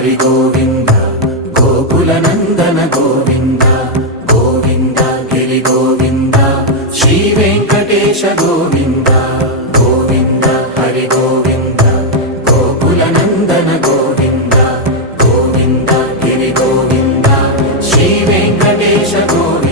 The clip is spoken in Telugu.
హరి గోవింద గోకుల నందన గోవింద గోవింద గిరి గోవింద శ్రీ వెంకటేశ గోవింద గోవింద హరి గోవింద గోకుల నందన గోవింద గోవింద గిరి గోవింద శ్రీ వెంకటేశ గోవింద